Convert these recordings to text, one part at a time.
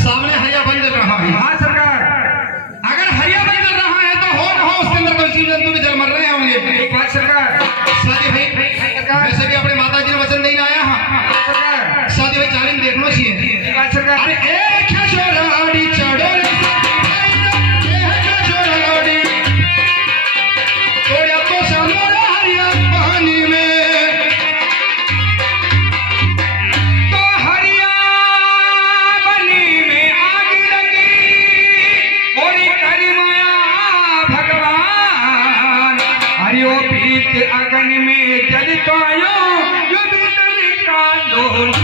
सामने हरिया बन रहा है। हाँ सरकार, अगर हरिया बन रहा है तो हो उसके अंदर कोई जीव जंतु भी जल मर रहे होंगे। सरकार शादी भाई वैसे भी अपने माता जी ने वचन देने आया। हाँ सरकार, शादी भाई चारिन देखना चाहिए। सरकार अरे एक छोराड़ी चढ़ो अगन में जल तो आयो यो भीतर का लोला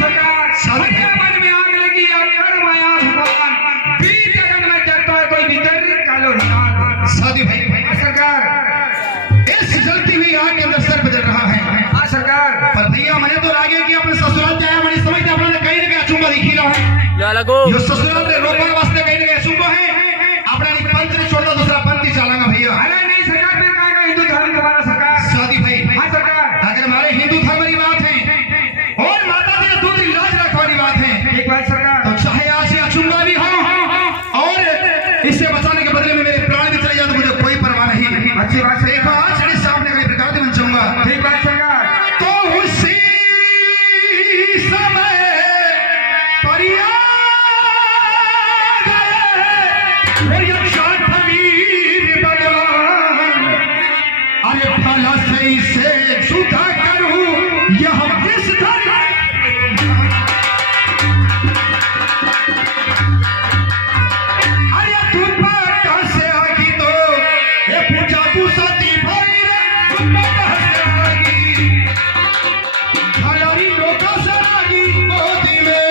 सरकार हरिया मन में आग लगी अगर माया भगवान बीच अगन में जलता है कोई भीतर का लोला। शादी भाई सरकार इस जलती हुई आग के अंदर सर बजल रहा है। हाँ सरकार, पर भैया मैंने तो लागे कि अपने ससुराल जाया मैंने समझते अपने कहीं ना कहीं अचूबा दिखी रहा है। यो ससुराल में रोकने वास्ते कहीं ना कहीं अचूबा है। अपना पंथ ने छोड़ना दूसरा पंथ ही चलाना भैया। अरे नहीं सरकार, फिर कहेगा हिंदू धर्म तुम्हारा सरकार। शादी भाई हाँ सरकार, अगर हमारे हिंदू धर्म की बात है और माता जी ने दूध लाज रखवानी बात है एक बात सरकार, तो चाहे आज से अचूबा भी हो और इससे बचाने के बदले में मेरे प्राण भी चले जाए तो मुझे कोई परवाह नहीं। अच्छी बात देखो आज साहब ने कई प्रकार से बन चाहूंगा। ठीक बात सरकार, तो उसी समय परिया से जुदा करूं यह किस तरह अरे तू कहां से आगी तो ये पूजा तू सती भाई रे तू कहां से आगी हलारी लोका से आगी मोदी में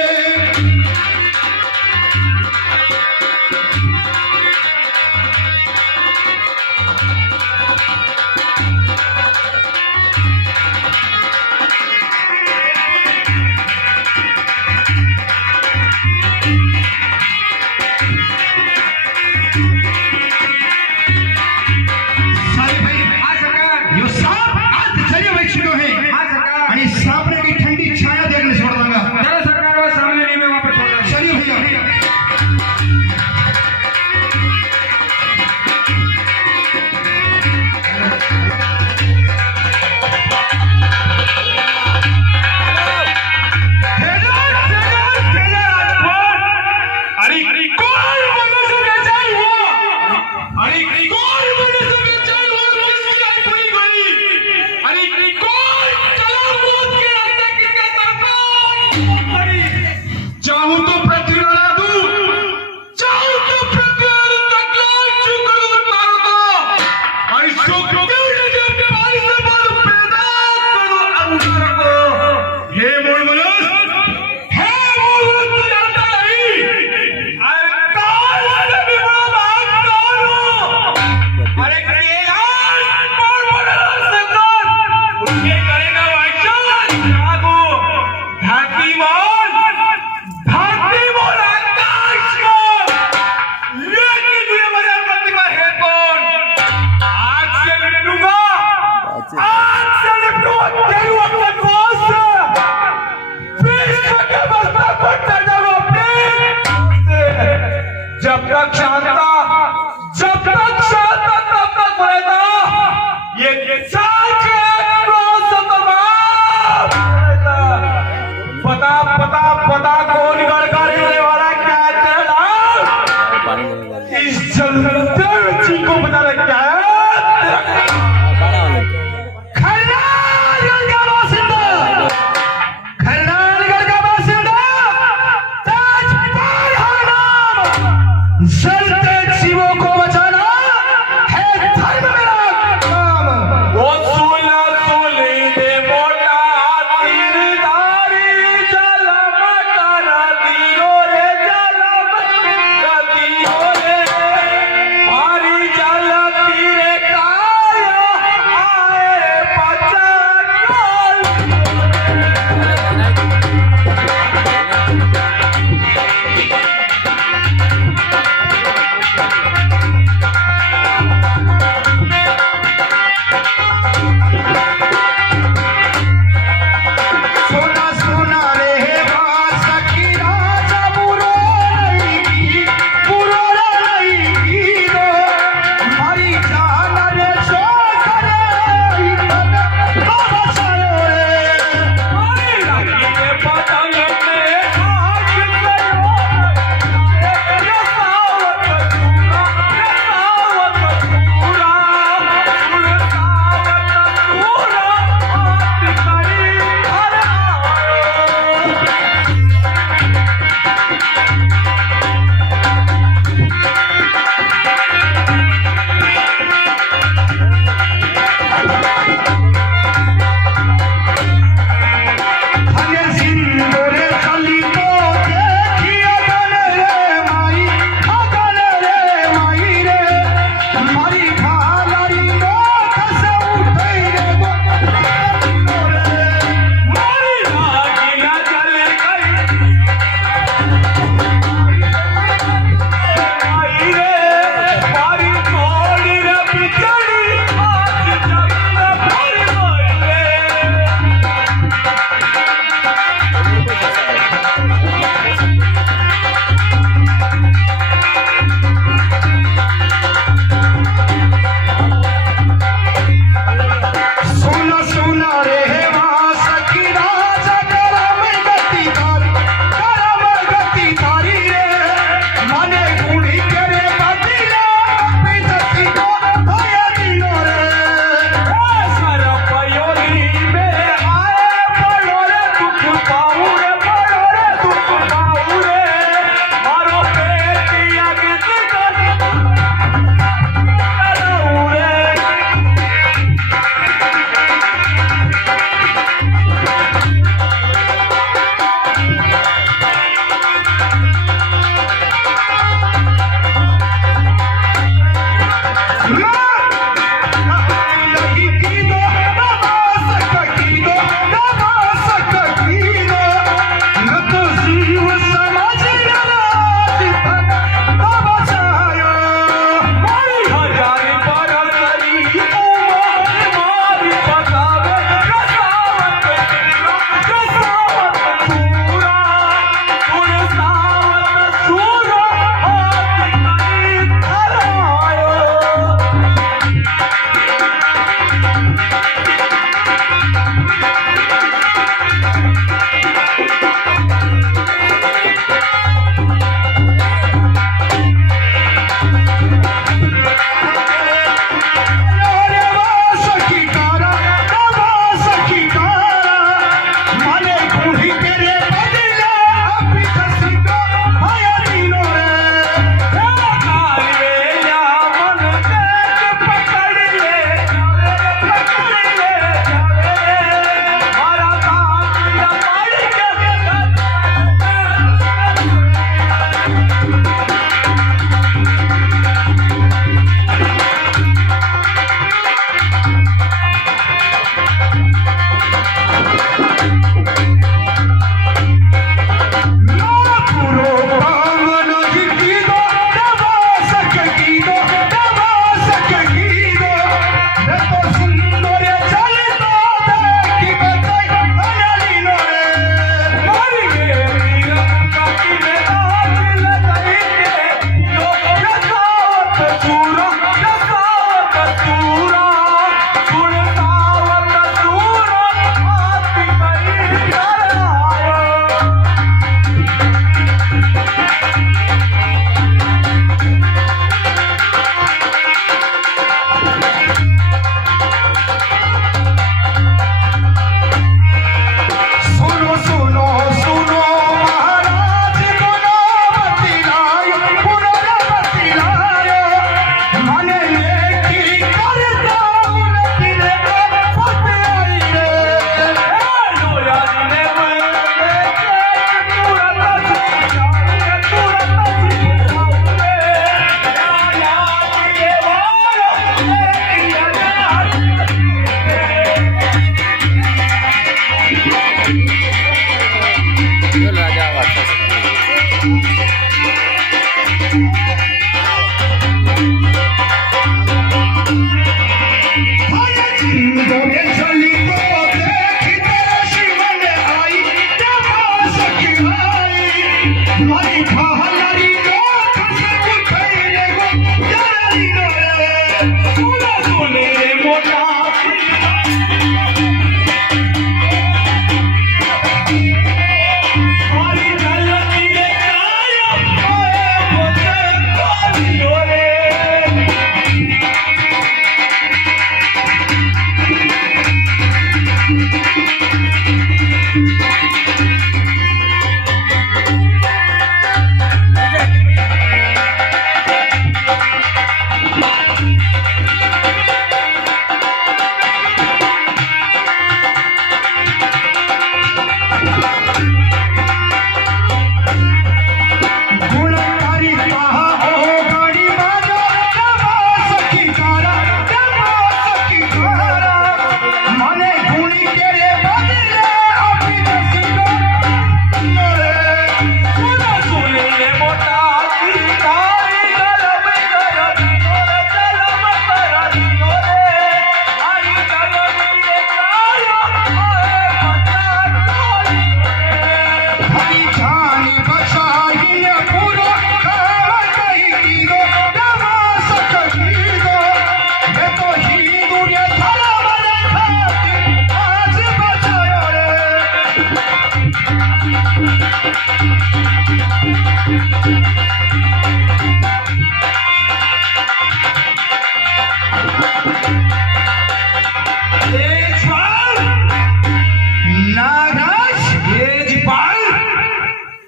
नागराज, तेजपाल,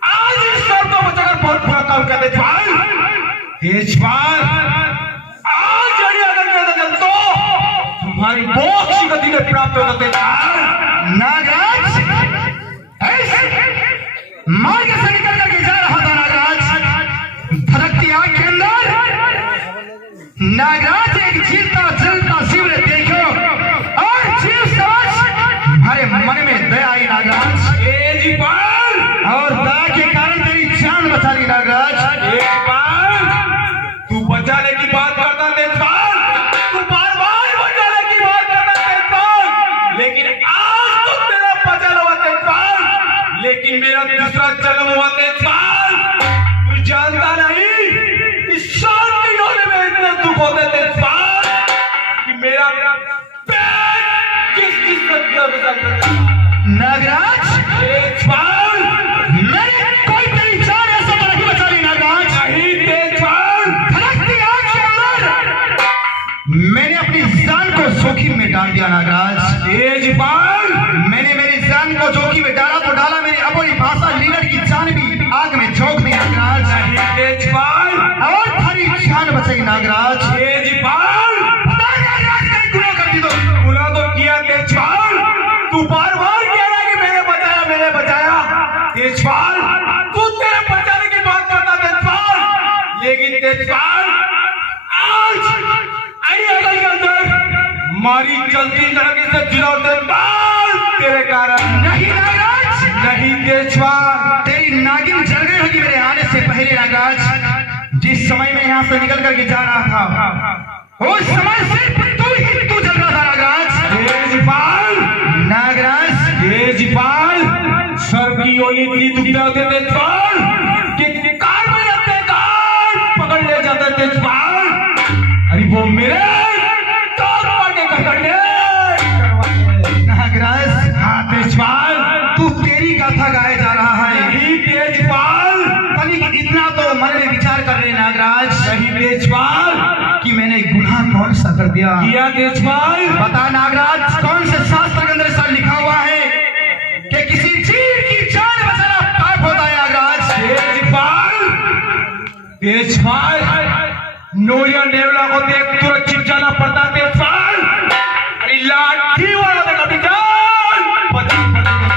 आज इस सर को बचाकर बहुत बुरा काम कर दे तेजपाल। आज यदि अगर मैं नजर तो तुम्हारी बहुत सी गति में प्राप्त होगा तेजपाल। नागराज मार्ग से निकल करके जा रहा था नागराज, धड़कती आग के अंदर नागराज एक जीता जलता शिव ने देखो और जीव समझ हमारे मन में दया आई नागराज, तेजपाल, और दया के कारण तेरी जान बचा ली नागराज। तेजपाल, तू बचाने की बात करता तेजपाल, तू बार बार बचाने की बात करता तेजपाल, लेकिन आज तो तेरा बचा हुआ तेजपाल, लेकिन मेरा दूसरा जन्म हुआ तेजपाल। तू जानता नहीं इस शांति होने में इतने दुख होते तेजपाल कि मेरा पेट किस किस नागराज तेजपाल, मैंने कोई तेरी जान ऐसा तो नहीं बचा ली नागराज। नहीं तेजपाल, धड़कती आग के अंदर मैंने अपनी जान को जोखिम में डाल दिया नागराज। तेजपाल, मैंने मेरी जान को जोखिम में डाला तो डाला, मेरी अपनी भाषा लीलर की जान भी आग में झोंक दी नागराज। तेजपाल, और थारी जान बचाई नागराज। तेजपाल, नागराज कहीं गुनाह कर दी तो गुनाह तो किया तेजपाल, तू बार बार कह रहा है कि मैंने बचाया तेजपाल, तू तेरे बचाने की बात करता तेजपाल, लेकिन तेजपाल आज आई अगल के अंदर मारी चलती सड़क से जुड़ा तेजपाल तेरे कारण। नहीं नागराज, नहीं तेजपाल, तेरी नागिन जल गई होगी मेरे आने से पहले नागराज। जिस समय में यहाँ से निकल करके जा रहा था उस समय सिर्फ तू जल रहा था नागराज। तेजपाल, नागराज तेजपाल, सर की ओली इतनी दुखते होते तेजपाल कि कार में जाते कार पकड़ ले जाते तेजपाल। अरे वो मेरे कार मार के कटने नागराज, हाँ तेजपाल, तू तेरी गाथा गाया जा रहा है। नहीं तेजपाल, कभी इतना तो मन में विचार कर रहे नागराज नहीं तेजपाल, कि मैंने गुनाह कौन सा कर दिया। किया तेजपाल, बता नागराज, कौन से शास्त्र के अंदर ऐसा लिखा हुआ है कि किसी जीव की जान बचाना पाप होता है नागराज। तेजपाल, तेजपाल, नोया नेवला को देख तुरंत छिप जाना पड़ता तेजपाल। अरे लाठी वाला देखा बिचार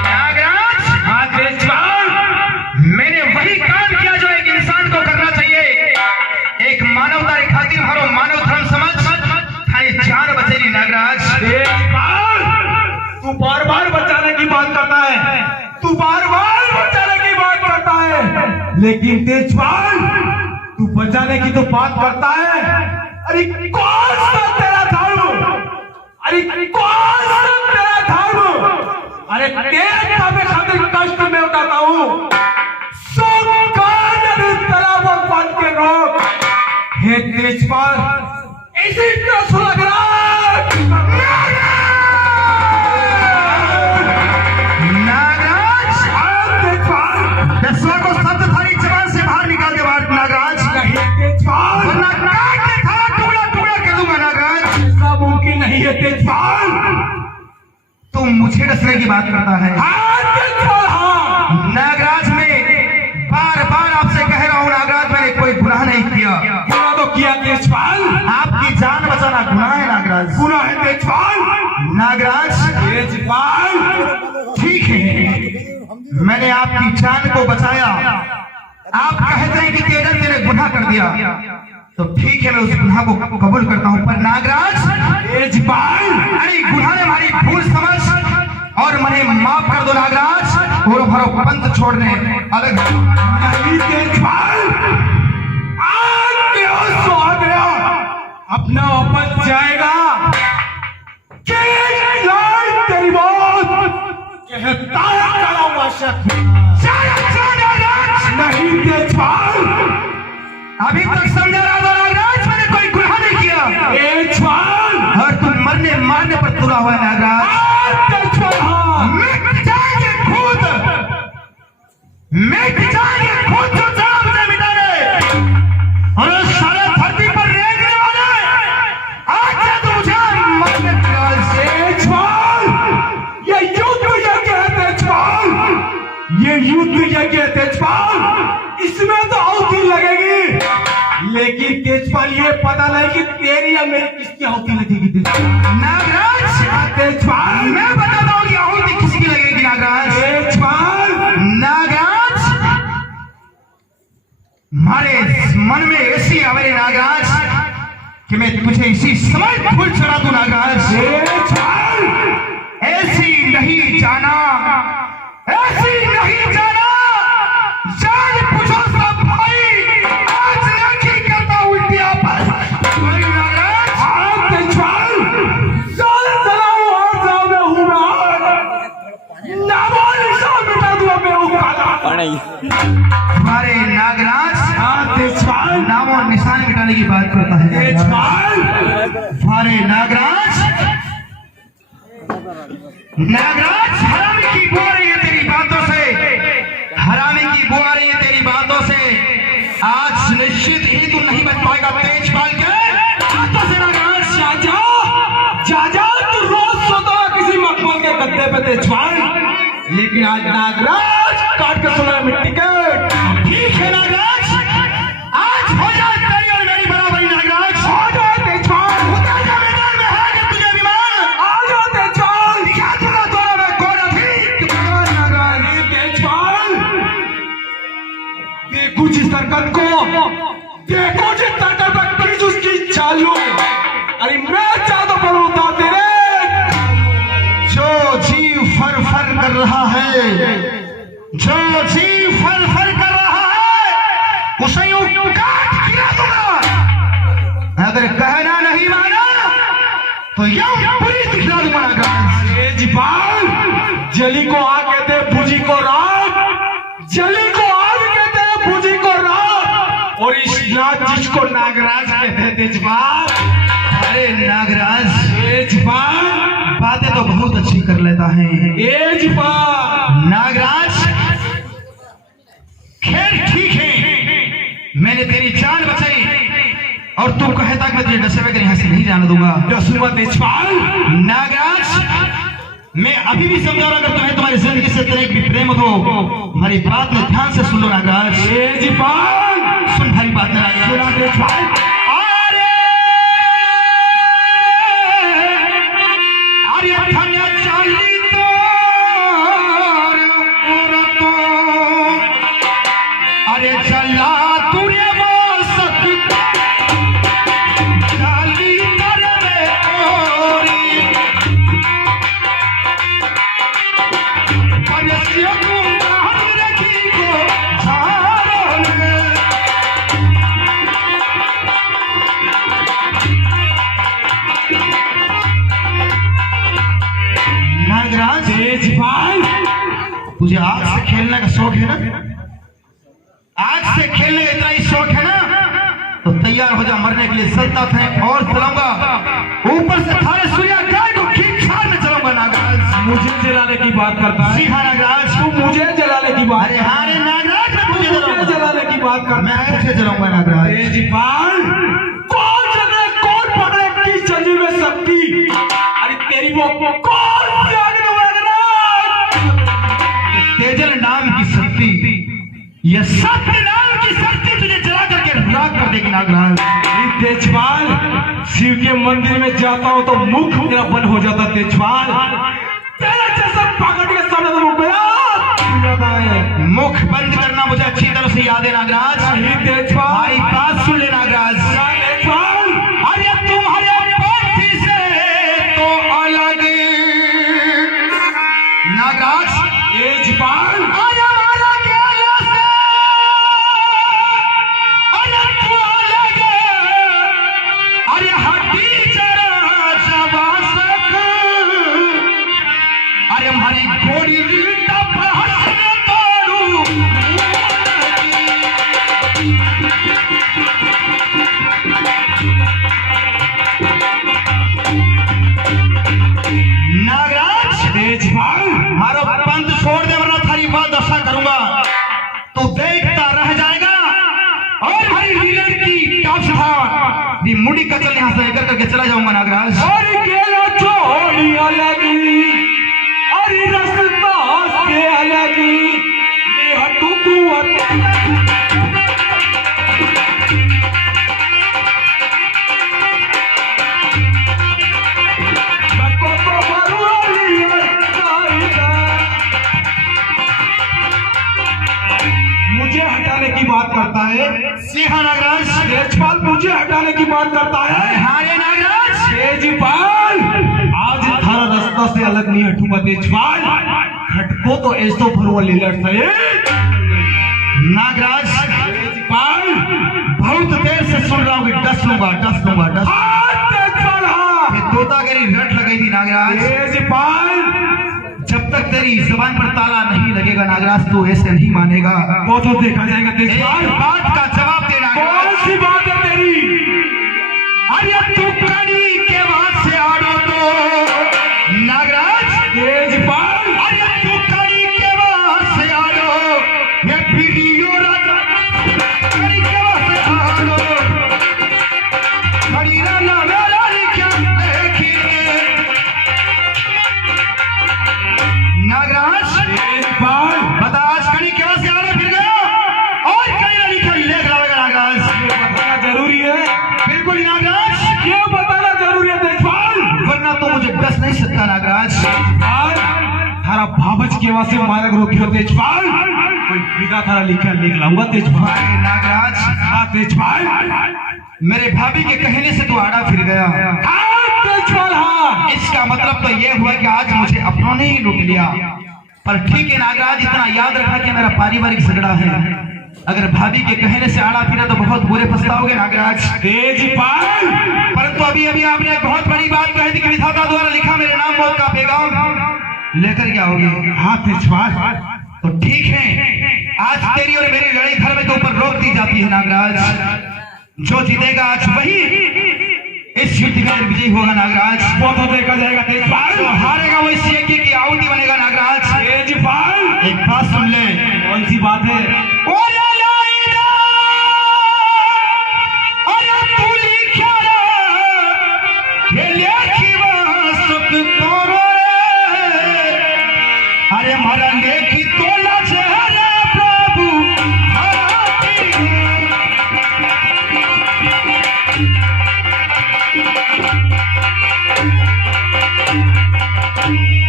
नागराज, हाँ तेजपाल, मैंने वही काम किया जो एक इंसान को करना चाहिए। एक मानवता की खातिर हरो मानव धर्म समझ थारी जान बचेगी नागराज। तेजपाल, तू बार बार बचाने की बात करता है, तू बार बार बचाने की बात करता है, लेकिन तेजपाल तू बचाने की तो बात करता है। अरे कौन सा तेरा धर्म, अरे कौन सा तेरा धर्म, अरे तेरे खातिर कष्ट में उठाता हूँ तालाब बन के रोक। हे तेजपाल, इसी तरह सुलग नागराज, दसवा को शब्द थारी जबान से बाहर निकाल दे नागराज, वरना काट के थारा टुकड़ा टुकड़ा कर दूंगा नागराज। ऐसा मुमकिन नहीं है तेजपाल, तुम मुझे डसने की बात करता है। नागराज, मैं बार बार आपसे कह रहा हूँ नागराज, मैंने कोई गुनाह नहीं किया। गुनाह तो किया तेजपाल, आपकी जान बचाना गुनाह है नागराज। गुनाह है तेजपाल, नागराज तेजपाल, ठीक है, मैंने आपकी जान को बचाया। आप कहते हैं कि तेजन तेरे गुनाह कर दिया, तो ठीक है, मैं उस गुनाह को कबूल करता हूँ। पर नागराज, तेजपाल, अरे गुनाह ने हमारी भूल समझ और मने माफ कर दो नागराज। भरो भरो पंथ छोड़ने अलग नहीं तेजपाल, आज बेहोश हो गया, अपना वापस जाएगा। तेरी मौत कहता है खड़ा हुआ शख्स नहीं तेजपाल, अभी तक समझा रहा था नागराज, मैंने कोई गुनाह नहीं किया। तेजपाल, और तुम मरने मारने पर तुला हुआ है नागराज। तेजपाल, हाँ मिट जाएंगे खुद, मिट जाएंगे खुद जो चाह मुझे मिटाने और उस सारे धरती पर रेंगने वाले आज से तो मुझे मरने ख्याल से तेजपाल ये युद्ध यज्ञ है तेजपाल ये युद्ध यज्ञ है तेजपाल इसमें तो आहुति लगेगी लेकिन तेजपाल ये पता नहीं कि तेरी या मेरी किसकी आहुति लगेगी तेजपाल नागराज तेजपाल मैं बताता हूँ कि आहुति किसकी लगेगी नागराज तेजपाल नागराज हमारे मन में ऐसी आवे नागराज कि मैं तुझे इसी समय फूल चढ़ा दूं नागराज तेजपाल ऐसी नहीं जाना ऐसी नहीं जाना जान पूछो सब भाई आज नहीं करता उल्टी आपस नागराज आप तेजपाल जान चलाओ और जाओ मैं हूं मैं नामो निशान मिटा दूं मैं हूं हमारे नागराज तेजपाल नामो निशान मिटाने की बात करता है तेजपाल हमारे नागराज नागराज हरामी की बो रही है तेरी बातों से हरामी की बो आ रही है तेरी बातों से आज निश्चित ही तू नहीं बच पाएगा तेजपाल के हाथों से नागराज जा तू रोज सोता है किसी मखमल के गद्दे पे तेजपाल लेकिन आज नागराज काट के सुना मिट्टी के ठीक है नागराज आज हो जाए तेरी और मेरी बराबरी नागराज हो जाए तेजपाल मैदान में है कि तुझे अभिमान आ जाओ तेजपाल क्या तुझे दोनों में कौन अधिक भगवान नागराज तेजपाल देखो जिस तरकत को देखो जिस तरकत पर प्लीज उसकी चालू अरे मैं चाहता पड़ू था तेरे जो जीव फर फर कर रहा है जो जीव फर फर कर रहा है उसे यूं काट गिरा दूंगा अगर कहना नहीं माना तो यूं पूरी दिखला दूंगा नागराज तेजपाल जली को आग कहते हैं बुझी को राग जली को आग कहते हैं बुझी को राग और इस नाग जिसको नागराज कहते हैं तेजपाल अरे नागराज तेजपाल बातें तो बहुत अच्छी कर लेता है तेजपाल नागराज खेल ठीक है मैंने तेरी जान बचाई और तू कहता कि मैं तुझे डसे बगैर यहाँ से नहीं जाने दूंगा डसूंगा तेजपाल नागराज मैं अभी भी समझा रहा अगर तुम्हें तुम्हारी जिंदगी से तेरे भी प्रेम हो हमारी बात में ध्यान से सुन लो नागराज तेजपाल सुन हमारी बात में नागराज तेजपाल तुझे आग से खेलने का शौक है ना आग से खेलने का इतना ही शौक है ना तो तैयार हो जा मरने के लिए सल्तनत है और चलाऊंगा ऊपर से थारे सूर्या गाय को खींच खार में चलाऊंगा नागराज मुझे जलाने की बात करता है सीधा नागराज तू मुझे जलाने की बात अरे हाँ रे नागराज मैं तुझे जलाने की बात कर मैं तुझे जलाऊंगा नागराज तेजपाल कौन जले कौन पकड़े किस जंजीर में शक्ति अरे तेरी वो कौन सी आग तेजल नाम की शक्ति यह सत्य नाम की शक्ति तुझे जला करके राख कर देगी नागराज तेजपाल शिव के मंदिर में जाता हूं तो मुख मेरा बंद हो जाता तेजपाल तेरा जैसा पागल के सामने तो मुख बंद करना मुझे अच्छी तरह से याद है नागराज तेजपाल हमारी बात सुन ले नागराज तेजपाल अरे तुम्हारे पार्टी से तो अलग नागराज तेजपाल अरे हड्डी अरे हमारी घोड़ी तोड़ू करके चला जाऊंगा नागराज। और केला छोड़ी अलगी और रास्ता से अलगी ये हटू तू मुझे हटाने की बात करता है सिंहा नागराज। तेजपाल मुझे हटाने की बात करता है। हाँ रे नागराज। तेजपाल आज थारा रास्ता से अलग नहीं हटूंगा तेजपाल। खटको तो ऐसो भरवा लीलर से नागराज। तेजपाल बहुत देर से सुन रहा हूँ कि डस लूंगा डस लूंगा डस। तेजपाल हाँ ये तोतागरी रट लगाई थी नागराज। तेजपाल जब तक तेरी जबान पर ताला नहीं लगेगा नागराज तू ऐसे नहीं मानेगा। वो तो देखा जाएगा तेजपाल। एक बात का जवाब दे नागराज। कौन सी बात है तेरी? अरे तू कड़ी के वहां से आड़ो तो नागराज। तेजपाल अरे तू कड़ी के वहां से आड़ो ये वीडियो राजा कड़ी के वहां से आड़ो कड़ी ना मेरा क्या देखिए नागराज। तेजपाल बता आज कड़ी के वहां से आड़ो फिर गया और कड़ी ना लिखा लेख लाएगा नागराज। बताना जरूरी है। बिल्कुल नागराज। क्यों बताना जरूरी है तेजपाल? वरना तो मुझे डस नहीं सकता नागराज। तेजपाल थारा भावच के वहां से मारक रोकियो तेजपाल। कोई विदा थारा लिखा लिख लाऊंगा तेजपाल। अरे नागराज। हाँ तेजपाल मेरे भाभी के कहने से तू आड़ा फिर गया। हाँ तेजपाल हाँ। इसका मतलब तो यह हुआ कि आज मुझे अपनों ने ही लूट लिया। पर ठीक है नागराज इतना याद रखा कि मेरा पारिवारिक झगड़ा है। अगर भाभी के कहने से आड़ा फिरा तो बहुत बुरे पछताओगे नागराज। तेजपाल परंतु अभी अभी आपने एक बहुत बड़ी बात कही थी कि विधाता द्वारा लिखा मेरे नाम मौत का पैगाम लेकर क्या होगी। हाँ तेजपाल तो ठीक है आज तेरी और मेरी लड़ाई धर्म के ऊपर रोक दी जाती है नागराज। जो जीतेगा आज वही इस युद्ध में विजयी होगा नागराज। वो तो देखा जाएगा तेजपाल। जो हारेगा वो इस यज्ञ की आहुति बनेगा नागराज। तेजपाल एक बात सुन ले। कौन सी बात है? अरे हमारा लेखी तोला चेहरा प्रभु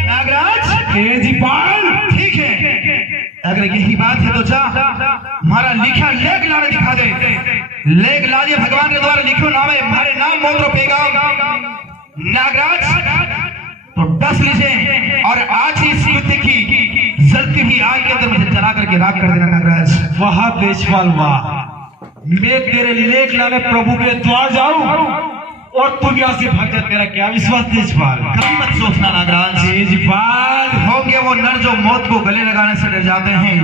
नागराज। तेजपाल ठीक है अगर यही बात है तो जा हमारा लिखा लेख लाने दिखा दे। लेख ला दिया भगवान के द्वारा लिखो नाम है हमारे नाम मोत्र पैगाम नागराज। तो डस लीजिए और आज ही इस युद्ध की जलती हुई आग के अंदर मुझे जला करके राख कर देना नागराज। वाह तेजपाल वाह। मैं तेरे लेख लाने प्रभु के द्वार जाऊं और तू यहाँ से भाग जा। तेरा क्या विश्वास तेजपाल? कभी मत सोचना नागराज। तेजपाल होंगे वो नर जो मौत को गले लगाने से डर जाते हैं।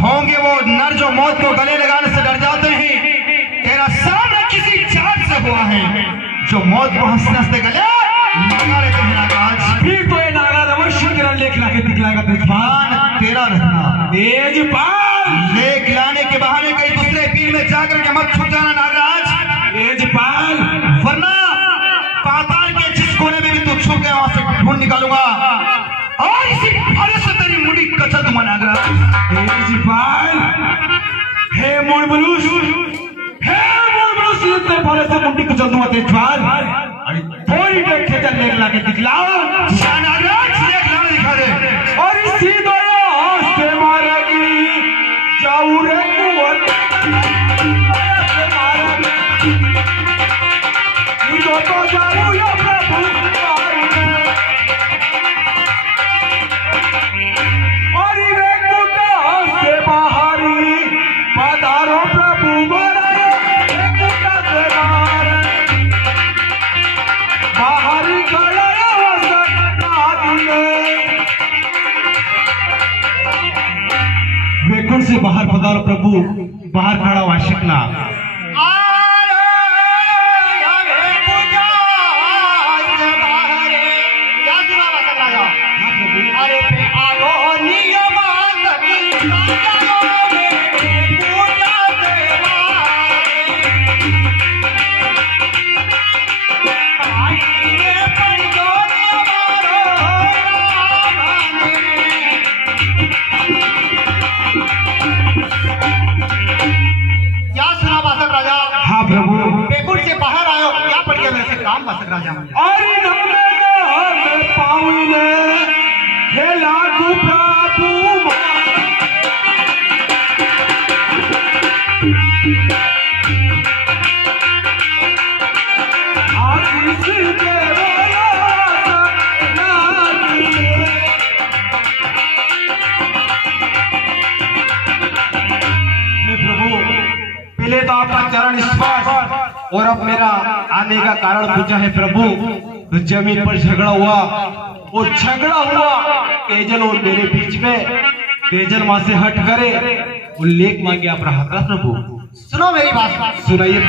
होंगे वो नर जो मौत को गले लगाने से डर जाते हैं। तेरा सामना किसी जात से हुआ है जो मौत को हंसते हंसते गले लगा लेते हैं नागराज। फिर तो ये नागराज अवश्य तेरा लेख लाके दिखलाएगा तेजपाल। तेरा रहना तेजपाल लेख लाने के बहाने कहीं दूसरे पीर में जाकर के मत छुप जाना नागराज। तेजपाल वरना पाताल के जिस कोने में भी तू छुप गया वहां से ढूंढ निकालूंगा और इसी फारे से तेरी मुंडी कचल दूंगा नागराज। तेजपाल हे मोड़बलूस इतने फारे से मुंडी कुचल दूंगा तेजपाल। थोड़ी देर खेचल लेख लाके दिखलाओ। नागराज लेख लाने दिखा दे और इसी दया से मारेगी जाऊ रे कुंवर से मारेगी तो जाऊ या प्रभु और वे कुटा से बाहरी पधारो प्रभु बोलायो कुटा से बाहरी खड़ा वेकुंठ से बाहर पधारो प्रभु। बाहर खड़ा हुआ शिकला नाम वासक राजा। अरे नाम पाऊने हे लागू प्रभु आशीष के पहले तो आपका चरण स्पर्श और अब मेरा आने का कारण पूछा है प्रभु। तो जमीन पर झगड़ा हुआ, वो झगड़ा हुआ तेजल और मेरे बीच में। तेजल वहां से हट करे और लेख मांगे आप रहा था प्रभु। सुनो मेरी बात, सुनाइए।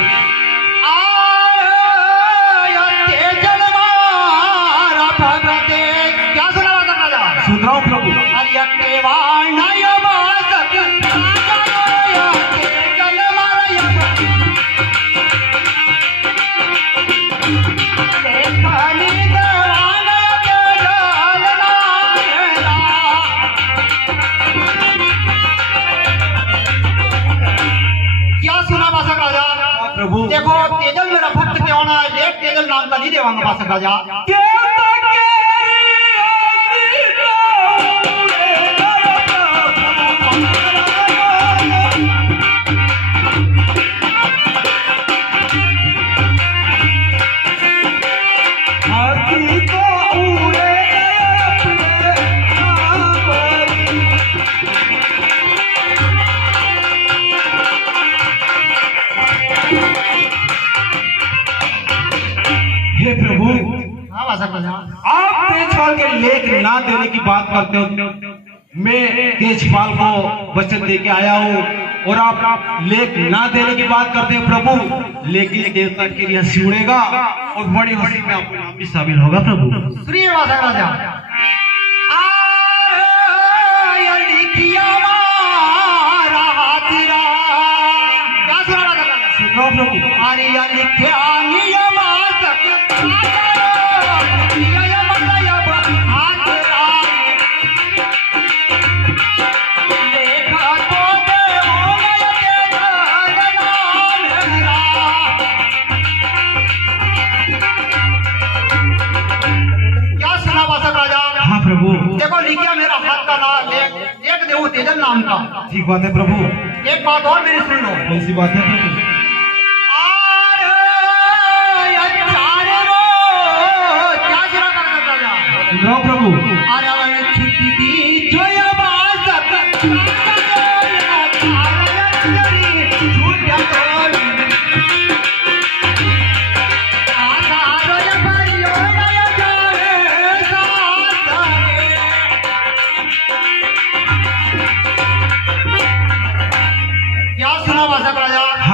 क्या सुना वासक राजा? सुन रहा हूँ प्रभु। प्रभु देखो तेजल मेरा भक्त क्यों ना है, देख तेजल नाम का नहीं देवांगा वासक राजा। हे प्रभु, हाँ वासक राजा। आप तेजपाल के लेख ना देने की बात करते हो। मैं तेजपाल को वचन दे के आया हूँ और आप लेख ना देने की बात करते हो प्रभु। लेकिन देवता की क्रिया सिउड़ेगा और बड़ी हंसी में आपको नाम भी शामिल होगा प्रभु। सुनिए वासक राजा। क्या सुना वासक राजा? सुन रहा हूँ प्रभु। आर्या लिख्या नियम प्रभु। देखो लिखिया मेरा हाथ का नाम एक देव तेजल नाम का। ठीक बात है प्रभु। एक बात और मेरी सुन लो। कौन सी बात है प्रभु? क्या सुना राजा? सुन रहा हूँ प्रभु। अरे छुट्टी दी जो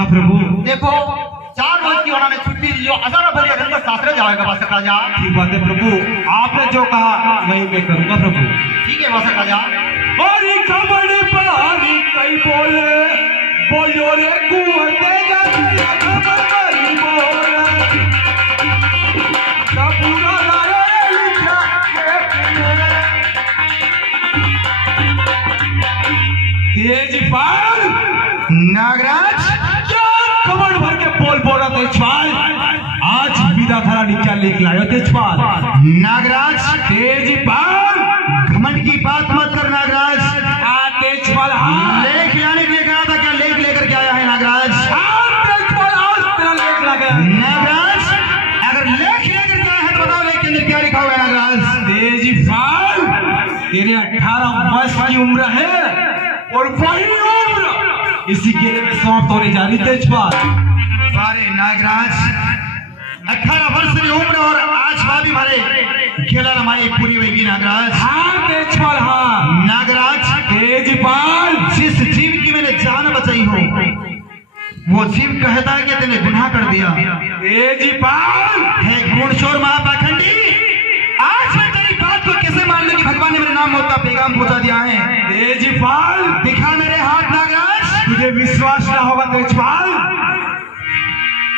प्रभु। देखो 4 रोज की उन्होंने छुट्टी दी, जो हजारों भले रंग शास्त्र जाएगा वासक राजा। ठीक बात है प्रभु, आपने जो कहा वही मैं करूंगा प्रभु। ठीक है वासक राजा। और खबर पानी कई बोले बोलो रे कुंवर तेजा तेरा खबर करी बोले पूरा लाया लिखा तेजपाल नागराज कमर भर के बोल रहा तेजपाल। आज विदा खरा नीचा लेख लायो तेजपाल। नागराज तेजपाल घमंड की बात मत कर नागराज। तेजपाल लेख लाने के लिए कहा था, क्या लेख लेकर के आया है नागराज? तेजपाल आज तेरा लेख ला गया। नागराज अगर लेख लेकर के आया है तो बताओ लेख के अंदर क्या लिखा हुआ है नागराज? तेजपाल तेरे 18 वर्ष की उम्र है और वही उम्र इसी के लिए समाप्त होने जा रही तेजपाल। अरे नागराज 18 वर्ष की उम्र और आज भाभी मारे खेला रमाई पूरी होगी नागराज। हाँ तेजपाल हाँ। नागराज तेजपाल जिस जीव की मैंने जान बचाई हो वो जीव कहता है कि तेने गुनाह कर दिया। तेजपाल है गुणचोर महापाखंडी, आज मैं तेरी बात को कैसे मान लूं कि भगवान ने मेरे नाम मौत का पैगाम पहुंचा दिया है? तेजपाल दिखा मेरे हाथ नागराज। तुझे विश्वास ना होगा तेजपाल?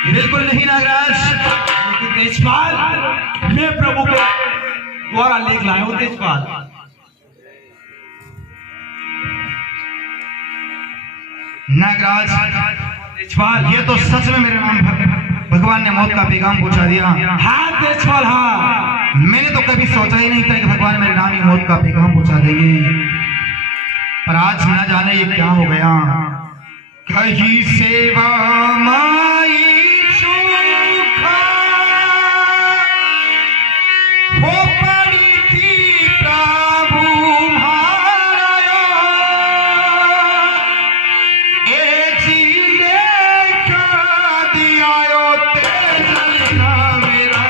बिल्कुल नहीं नागराज। लेकिन तेजपाल मैं प्रभु के द्वारा लेख लाया हूं तेजपाल। नागराज तेजपाल ये तो सच में मेरे नाम भगवान ने मौत का पैगाम पहुंचा दिया। हाँ तेजपाल हाँ, मैंने तो कभी सोचा ही नहीं था कि भगवान मेरे नाम ही मौत का पैगाम पहुंचा देंगे, पर आज न जाने ये क्या हो गया। कहीं सेवा माई चूखा हो पड़ी थी प्रभु मारा, ए जीने का दियायो तेजल का मेरा।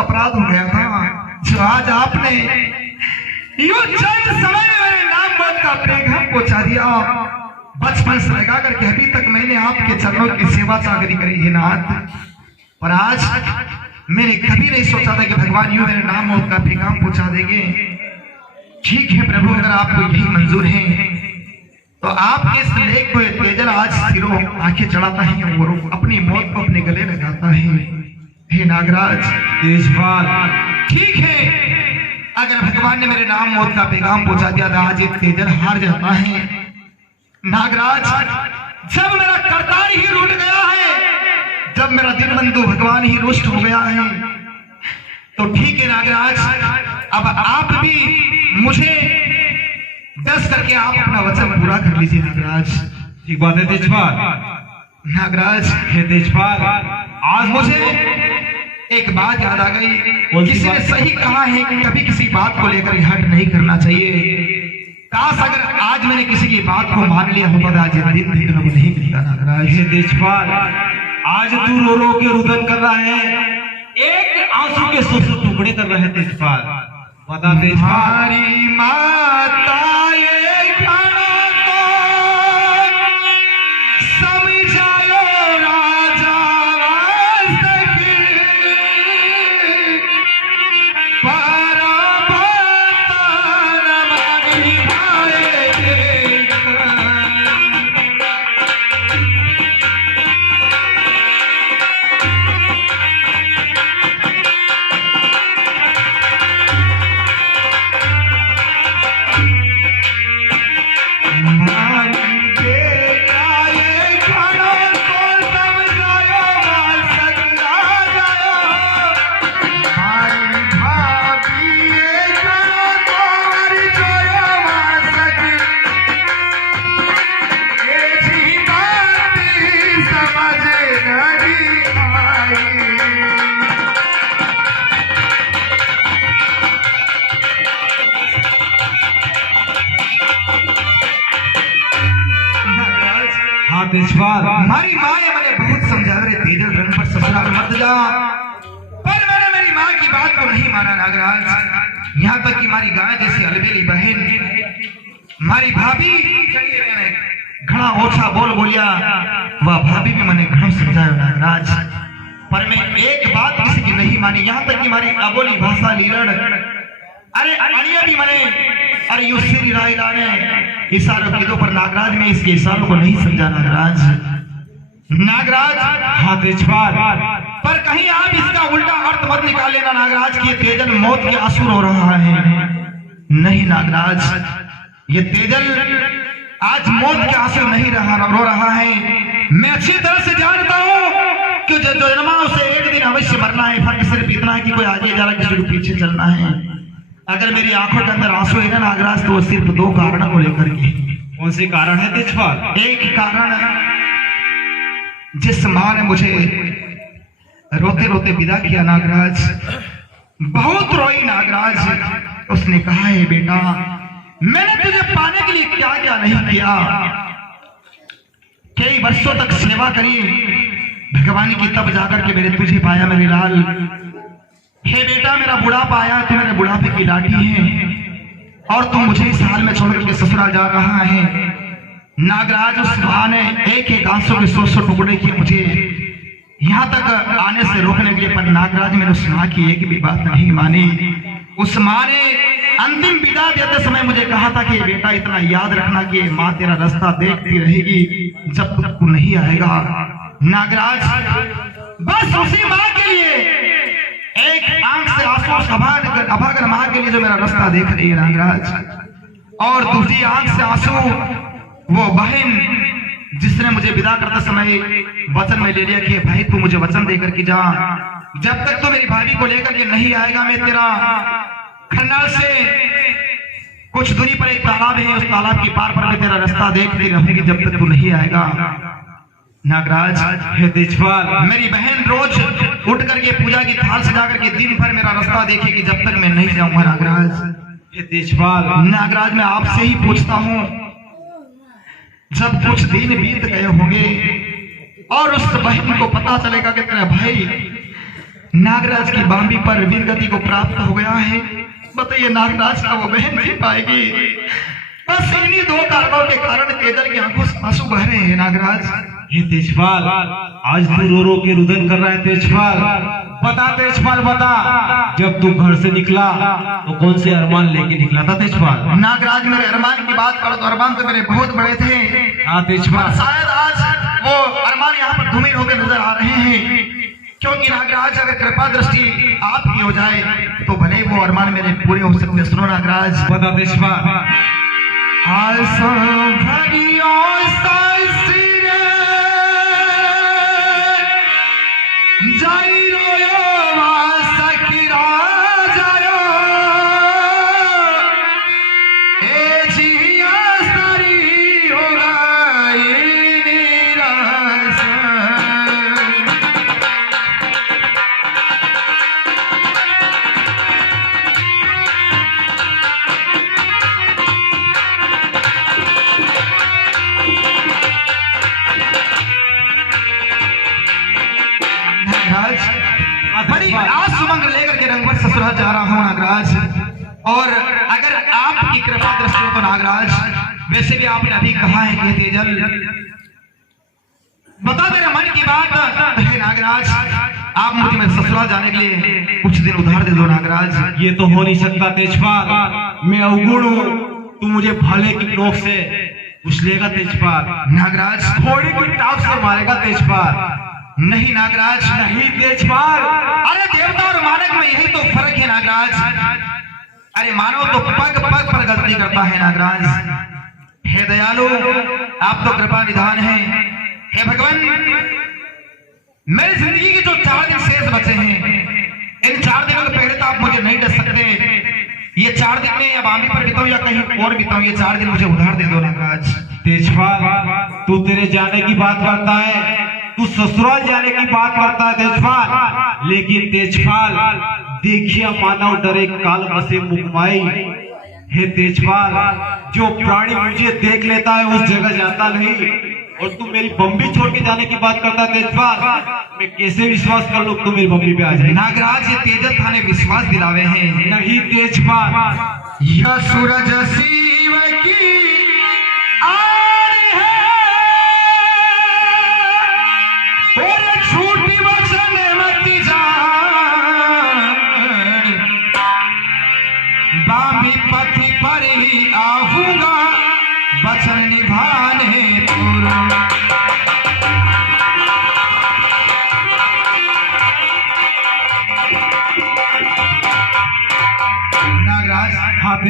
अपराध हो गया था जो आज आपने यूं चंद समय में मेरे नाम मौत का पैगाम पहुंचा दिया। बचपन से लगा करके अभी तक मैंने आपके चरणों की सेवा चाकरी करी है नाथ, पर आज मैंने कभी नहीं सोचा था कि भगवान यूं मेरे नाम मौत का पैगाम पहुंचा देंगे। ठीक है प्रभु, अगर आपको यही मंजूर है तो आपके इस लेख को तेजल आज सिरों आंखें चढ़ाता है और अपनी मौत को अपने गले लगाता है। हे नागराज तेजपाल, ठीक है, अगर भगवान ने मेरे नाम मौत का पैगाम पहुंचा दिया था, आज एक तेजल हार जाता है। नागराज, जब मेरा करतार ही रूठ गया है, जब मेरा दिन बंधु भगवान ही रुष्ट हो गया है, तो ठीक है नागराज, अब आप भी मुझे दस करके आप अपना वचन पूरा कर लीजिए नागराज। ठीक बात है तेजपाल। नागराज, हे तेजपाल, आज मुझे एक बात याद आ गई, किसी ने सही कहा है कि कभी किसी बात को लेकर हट नहीं करना चाहिए। काश अगर आज मैंने किसी की बात को मान लिया होता था, आज ये दिन देखने को नहीं मिलता नागराज। हे तेजपाल, आज तू रो रो के रुदन कर रहा है, एक आंसू के सौ टुकड़े कर रहे हैं तेजपाल। बता तेजपाल, माता तेजपाल, हमारी माँ ने मैंने बहुत समझा, रे तेजल रंग पर सपना मत जा, पर मैंने मेरी माँ की बात को नहीं माना नागराज। यहाँ तक कि हमारी गाय जैसी अलबेली बहन, हमारी भाभी घना ओछा बोल बोलिया, वह भाभी भी मैंने घणो समझाया नागराज, पर मैं एक बात किसी की नहीं मानी। यहाँ तक कि हमारी अबोली भाषा लीलड़, अरे अनिया भी मैंने, अरे युसरी रायला ने इशारों की दो, पर नागराज में इसके इशारों को नहीं समझा नागराज। नागराज, हाँ तेजपाल, पर कहीं आप इसका उल्टा अर्थ मत निकाल लेना नागराज कि ये तेजल मौत के आंसू रो रहा है। नहीं नागराज, ये तेजल आज मौत के आंसू नहीं रो रहा है। मैं अच्छी तरह से जानता हूं कि जो जन्मा उसे एक दिन अवश्य मरना है। फर्क सिर्फ इतना है कि कोई आगे जा रहा, किसी को पीछे चलना है। अगर मेरी आंखों के अंदर आंसू है ना नागराज, तो सिर्फ दो कारणों को लेकर के। कौन से कारण है तेजपाल? एक कारण, जिस मां ने मुझे रोते रोते विदा किया नागराज, बहुत रोई नागराज। उसने कहा है बेटा, मैंने तुझे पाने के लिए क्या क्या नहीं किया। कई वर्षों तक सेवा करी भगवान की, तब जाकर के मैंने तुझे पाया मेरे लाल। हे बेटा, मेरा बुढ़ापा आया, तू मेरे बुढ़ापे की लाठी है और तू मुझे इस हाल में छोड़कर के ससुराल जा रहा है। नागराज, उस मां ने एक एक आंसू के 100 टुकड़े किए मुझे यहां तक आने से रोकने के लिए, पर नागराज मैंने उस मां की एक भी बात नहीं मानी। उस मां ने अंतिम विदा देते समय मुझे कहा था कि बेटा, इतना याद रखना कि मां तेरा रास्ता देखती रहेगी जब तक तू नहीं आएगा। नागराज, बस उसी मां के लिए, एक आंख से आंसू अभागन मां के लिए जो मेरा रास्ता देख रही है नागराज, और दूसरी आंख से आंसू वो बहन जिसने मुझे विदा करते समय वचन में ले लिया कि भाई तू मुझे वचन देकर के जा, जब तक तू मेरी भाभी को लेकर के नहीं आएगा, मैं तेरा खन्नाल से कुछ दूरी पर एक तालाब है, उस तालाब की पार पर मैं तेरा रास्ता देखती रहूंगी जब तक तू नहीं आएगा। नागराज, हे तेजपाल, मेरी बहन रोज उठ करके पूजा की थाल सजा करके दिन भर मेरा रास्ता देखेगी जब तक मैं नहीं जाऊंगा। नागराज, हे तेजपाल, नागराज, मैं आपसे ही पूछता हूं, जब कुछ दिन बीत गए होंगे और उस बहन को पता चलेगा कि तेरा भाई नागराज की बांबी पर वीरगति को प्राप्त हो गया है, बताइए नागराज का वो बहन नहीं पाएगी। बस इन्हीं दो कारणों के कारण तेजल की आंखों से आंसू बह रहे हैं। नागराज, हे तेजपाल, आज तू रो रो के रुदन कर रहा है। तेजपाल बता, तेजपाल बता, जब तू घर से निकला तो कौन से अरमान लेके निकला था तेजपाल? नागराज, मेरे अरमान की बात करो तो अरमान तो मेरे बहुत बड़े थे। हाँ तेजपाल, शायद आज वो अरमान यहाँ पर धूमिल होकर नजर आ रहे हैं, क्योंकि नागराज अगर कृपा दृष्टि आपकी हो जाए तो भले वो अरमान मेरे पूरे हो सकते। सुनो नागराज, बता तेजपाल। बड़ी आस उमंग लेकर के रंगभर ससुराल जा रहा हूँ नागराज, और अगर आपकी कृपा दृष्टि हो तो नागराज, वैसे भी आपने अभी कहा है कि तेजल बता तेरे मन की बात है नागराज, आप मुझे मेरे ससुराल जाने के लिए कुछ दिन उधार दे दो नागराज। ये तो हो नहीं सकता तेजपाल, मैं अवगुण हूँ, तू मुझे भाले की नोक से कुछ लेगा तेजपाल। नागराज, घोड़ी की टाप से मारेगा तेजपाल। नहीं नागराज, नहीं तेजपाल, अरे देवता और मानव में यही तो फर्क है नागराज। अरे मानव तो पग पग पर गलती करता है नागराज। हे दयालु, आप तो कृपा निधान है। हे भगवान, मेरी जिंदगी के जो 4 दिन शेष बचे हैं, इन 4 दिनों के पहले तो आप मुझे नहीं डर सकते। ये 4 दिन में या बांबी पर बिताऊं या कहीं और बिताऊं, ये 4 दिन मुझे उधार दे दो नागराज। तेजपाल, तू तेरे जाने की बात करता है, तू ससुराल जाने की बात करता है तेजपाल, लेकिन तेजपाल देखिए मानव डरे काल बसे मुकमाई। हे तेजपाल, जो प्राणी मुझे देख लेता है उस जगह जाता नहीं, और तू मेरी बम्बी छोड़ के जाने की बात करता है तेजपाल, मैं कैसे विश्वास कर लूं तू मेरी बम्बी पे आ जाए? नागराज, ये तेजल थाने विश्वास दिलावे हैं। नहीं तेजपाल, यह सूरज शिव की आड़ है और झूठी वचन मत जान, बामी पथि पर ही आऊंगा वचन निभाने।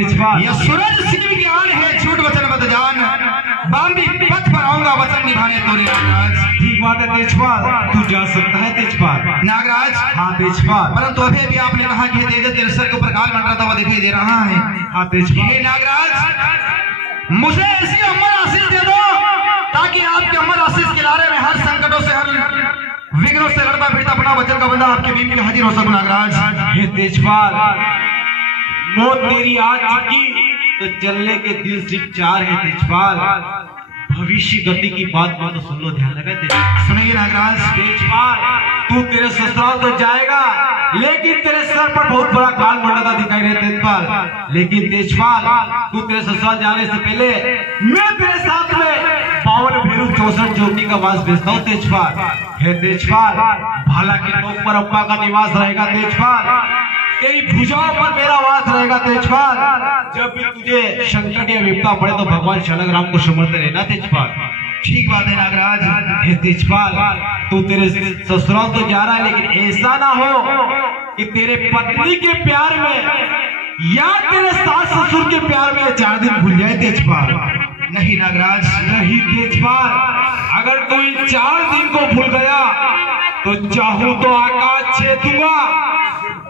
तेजपाल। यह सूरज सिंह ज्ञान है, झूठ वचन मत जान, बांधी पथ पर आऊंगा वचन निभाने तोरे नागराज। ठीक बात है तेजपाल, तू जा सकता है तेजपाल। नागराज हाँ तेजपाल। परंतु अभी भी आपने कहा कि तेरे सर के ऊपर काल मंडराता हुआ दिखाई दे रहा है। हाँ तेजपाल। हे नागराज, मुझे ऐसी अमर आशीष दे दो ताकि आपके अमर आशीष के लारे में हर संकटों से, हर विघ्नों से लड़ता फिरता अपना वचन का बंदा आपके बीच में हाजिर हो सकूं नागराज। हे तेजपाल, मौत तेरी आ चुकी तो चलने के दिल सिर्फ चार है तेजपाल। भविष्य गति की बात तो सुन लो, ध्यान लगा तेजपाल। सुनिए नागराज, तेजपाल तू तेरे ससुराल तो जाएगा, लेकिन तेरे सर पर बहुत बड़ा काल मंडराता दिखाई दे तेजपाल। लेकिन तेजपाल तू तेरे ससुराल जाने से पहले मैं तेरे साथ में 52 भेरू 64 जोगी का वास भेजता हूँ तेजपाल। हे तेजपाल, भाला के नोक पर अम्बा का निवास रहेगा तेजपाल, तेरी भुजाओं पर मेरा वास रहेगा तेजपाल। जब भी तुझे संकट या विपदा पड़े तो भगवान शलग राम को समर्थ रहना तेजपाल। ठीक बात है नागराज। हे तेजपाल, तू तेरे ससुराल तो जा रहा है, लेकिन ऐसा ना हो कि तेरे पत्नी के प्यार में या तेरे सास ससुर के प्यार में 4 दिन भूल जाए तेजपाल। नहीं नागराज, नहीं तेजपाल, अगर तू इन 4 दिन को भूल गया तो चाहूं तो आकाश छेद दूंगा,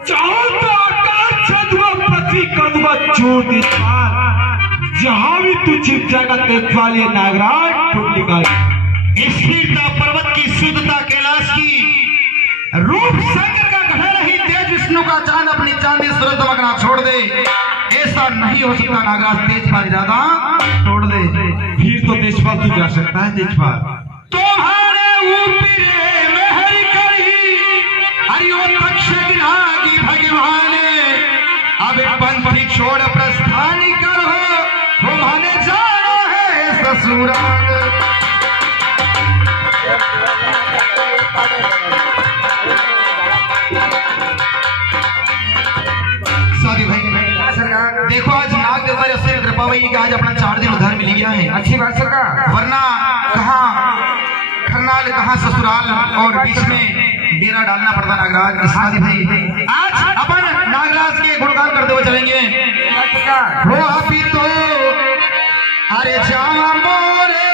चाहूं तो आकाश छेद दूंगा, पृथ्वी कर दूंगा चूर तेजपाल। जहां भी तू छिप जाएगा तेजपाल, ये नागराज फूट निकाल। स्थिरता पर्वत की शुद्धता कैलाश की, रूप शंकर का गढ़ रही तेज विष्णु का चांद अपनी चांदी सूरज दमकना छोड़ दे, ऐसा नहीं हो सकता नागराज। तेजपाल इरादा तोड़ दे। फिर तो तेजपाल तू जा सकता है तेजपाल। तुम्हारे ऊपरे मेहर करी हरिओ तक्षक नागी भगवान, अब पंथी छोड़ प्रस्थान करो, तुम्हारे जाना है ससुराल। सॉरी भाई, देखो आज नाग देवता से कृपा हुई कि आज अपना 4 दिन उधार मिल गया है। अच्छी बात सरकार, वरना कहाँ खरनाल कहाँ ससुराल और बीच में डेरा डालना पड़ता नागराज। शादी भाई आज अपन नागराज के गुणगान करते हुए चलेंगे। हो अभी तो अरे जावा मोरे